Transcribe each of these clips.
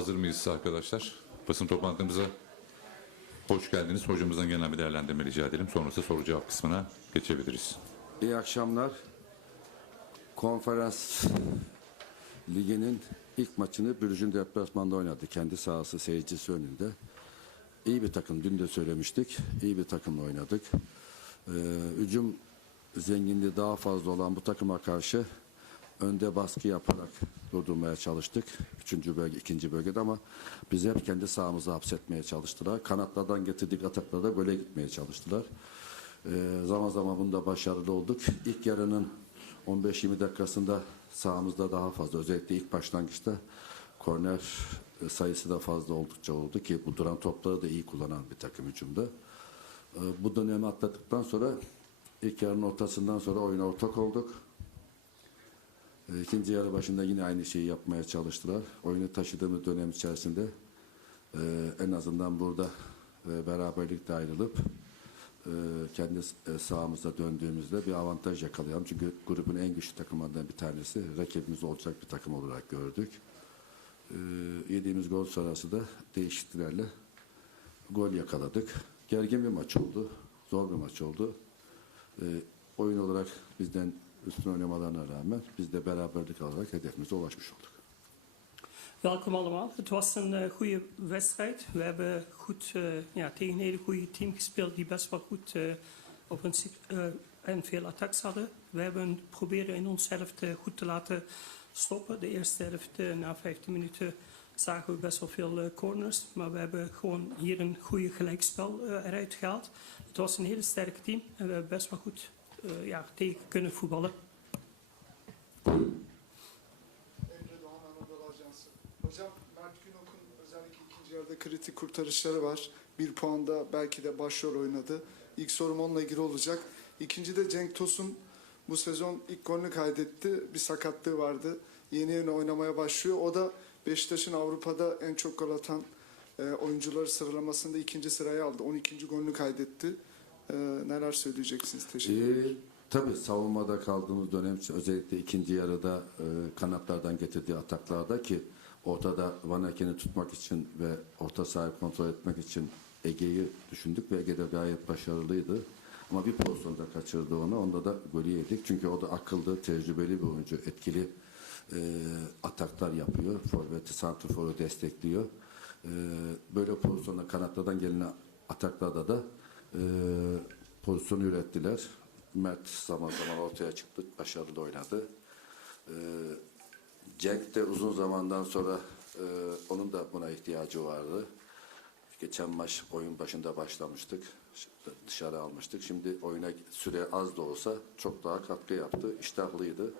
Hazır mıyız arkadaşlar? Basın toplantımıza hoş geldiniz. Hocamızdan genel bir değerlendirme rica edelim. Sonrasında soru cevap kısmına geçebiliriz. İyi akşamlar. Konferans liginin ilk maçını Bürjün deplasmanda oynadı. Kendi sahası seyircisi önünde. İyi bir takım. Dün de söylemiştik. İyi bir takımla oynadık. Ee, hücum zenginliği daha fazla olan bu takıma karşı önde baskı yaparak durdurmaya çalıştık. Üçüncü bölge, ikinci bölgede ama biz hep kendi sahamızı hapsetmeye çalıştılar. Kanatlardan getirdik ataklarda gole gitmeye çalıştılar. Ee, zaman zaman bunda başarılı olduk. İlk yarının 15-20 dakikasında sahamızda daha fazla özellikle ilk başlangıçta korner e, sayısı da fazla oldukça oldu ki bu duran topları da iyi kullanan bir takım hücumda. Ee, bu dönemi atlattıktan sonra ilk yarının ortasından sonra oyuna ortak olduk. E, İkinci yarı başında yine aynı şeyi yapmaya çalıştılar. Oyunu taşıdığımız dönem içerisinde e, en azından burada e, beraberlikle ayrılıp e, kendi e, sahamıza döndüğümüzde bir avantaj yakalayalım. Çünkü grubun en güçlü takımlarından bir tanesi rakibimiz olacak bir takım olarak gördük. Yediğimiz gol sonrası da değişikliklerle gol yakaladık. Gergin bir maç oldu. Zor bir maç oldu. Oyun olarak bizden üstün oynamalarına rağmen biz de beraberlik alarak hedefimize ulaşmış olduk. Welkom allemaal. Het was een eh, goede wedstrijd. We hebben goed eh, ja, tegen een hele goede team gespeeld die best wel goed eh, offensief eh, en veel attacks hadden. We hebben proberen in onze helft goed te laten stoppen. De eerste helft, na 15 minuten, zagen we best wel veel corners. Maar we hebben gewoon hier een goede gelijkspel eruit gehaald. Het was een hele sterk team en we hebben best wel goed eh, ja, tegen kunnen voetballen. Kritik kurtarışları var. Bir puanda belki de başrol oynadı. İlk sorum onunla ilgili olacak. İkinci de Cenk Tosun bu sezon ilk golünü kaydetti. Bir sakatlığı vardı. Yeni yeni oynamaya başlıyor. O da Beşiktaş'ın Avrupa'da en çok gol atan e, oyuncuları sıralamasında ikinci sıraya aldı. 12. golünü kaydetti. E, neler söyleyeceksiniz? Teşekkür ederim. Ee, tabii savunmada kaldığımız dönem için özellikle ikinci yarıda e, kanatlardan getirdiği ataklarda ki ortada Van Aken'i tutmak için ve orta sahayı kontrol etmek için Ege'yi düşündük ve Ege'de gayet başarılıydı. Ama bir pozisyonda kaçırdı onu. Onda da golü yedik. Çünkü o da akıllı, tecrübeli bir oyuncu. Etkili e, ataklar yapıyor. Forvet'i, santrforu destekliyor. E, böyle pozisyonda kanatlardan gelen ataklarda da e, pozisyon ürettiler. Mert zaman zaman ortaya çıktı. Başarılı oynadı. E, Cenk de uzun zamandan sonra e, onun da buna ihtiyacı vardı. Geçen maç oyun başında başlamıştık. Dışarı almıştık. Şimdi oyuna süre az da olsa çok daha katkı yaptı. İştahlıydı.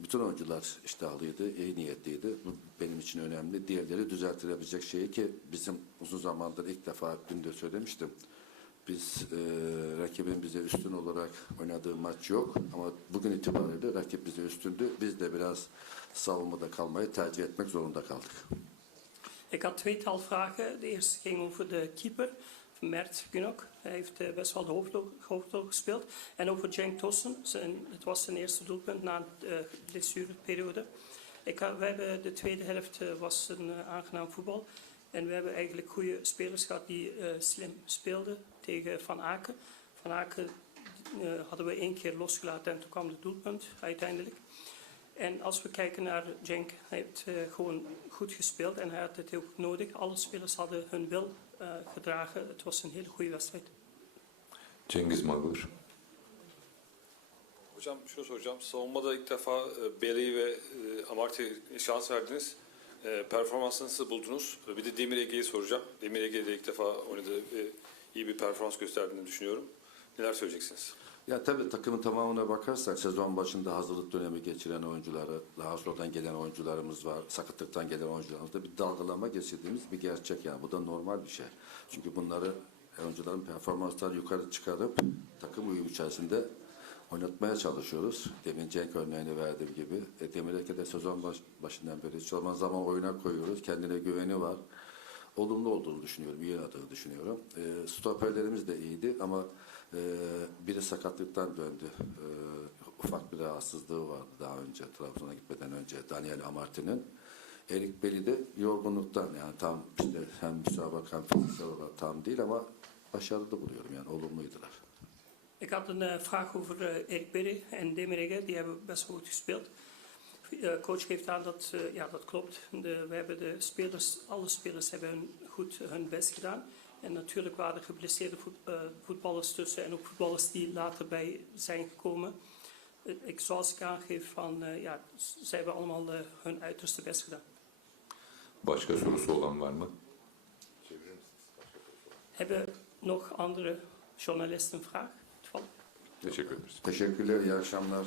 Bütün oyuncular iştahlıydı, iyi niyetliydi. Bu benim için önemli. Diğerleri düzeltilebilecek şeyi ki bizim uzun zamandır ilk defa dün de söylemiştim. Biz e, rakibin bize üstün olarak oynadığı maç yok ama bugün itibariyle rakip bize üstündü. Biz de biraz savunmada kalmayı tercih etmek zorunda kaldık. Ik had tweetal vragen. De eerste ging over de keeper, Mert Gunok. Hij heeft eh, best wel de hoofdrol, gespeeld. En over Cenk Tossen. Het was zijn eerste doelpunt na de blessureperiode. Ik we hebben de tweede helft eh, was een eh, aangenaam voetbal. En we hebben eigenlijk goede spelers gehad die eh, slim speelden tegen Van Aken. Van Aken eh, hadden we één keer losgelaten en toen kwam het doelpunt uiteindelijk. En als we kijken naar Cenk, hij heeft eh, gewoon goed gespeeld en hij had het ook nodig. Alle spelers hadden hun wil eh, gedragen. Het was een hele goede wedstrijd. Cengiz Magur. Hocam şunu soracağım. Savunmada ilk defa Beri ve Amartya şans verdiniz. E, Performansını nasıl buldunuz? Bir de Demir Ege'yi soracağım. Demir Ege de ilk defa oynadı iyi bir performans gösterdiğini düşünüyorum. Neler söyleyeceksiniz? Ya tabii takımın tamamına bakarsak sezon başında hazırlık dönemi geçiren oyuncuları, daha sonradan gelen oyuncularımız var, sakatlıktan gelen oyuncularımızda bir dalgalama geçirdiğimiz bir gerçek yani. Bu da normal bir şey. Çünkü bunları oyuncuların performansları yukarı çıkarıp takım uyum içerisinde oynatmaya çalışıyoruz. Demin Cenk örneğini verdiğim gibi. E, Demir Eke de sezon baş- başından beri hiç olmaz zaman oyuna koyuyoruz. Kendine güveni var. Olumlu olduğunu düşünüyorum, iyi oynadığını düşünüyorum. E, stoperlerimiz de iyiydi ama e, biri sakatlıktan döndü. E, ufak bir rahatsızlığı vardı daha önce Trabzon'a gitmeden önce Daniel Amarty'nin. Erik Beli de yorgunluktan yani tam işte hem müsabaka hem fiziksel olarak tam değil ama başarılı buluyorum yani olumluydular. Ik had een eh, vraag over eh, Erik Biddy en Demirege. Die hebben best goed gespeeld. Coach geeft aan dat, eh, ja, dat klopt. De, we hebben de spelers, alle spelers hebben hun, goed hun best gedaan. En natuurlijk waren er geblesseerde voet, eh, voetballers tussen en ook voetballers die later bij zijn gekomen. Eh, ik, zoals ik aangeef, van, eh, ja, ze hebben allemaal hun uiterste best gedaan. Başka sorusu olan var mı? Hebben nog andere journalisten een vraag? Toevallig? Teşekkür ederiz. Teşekkürler, iyi akşamlar.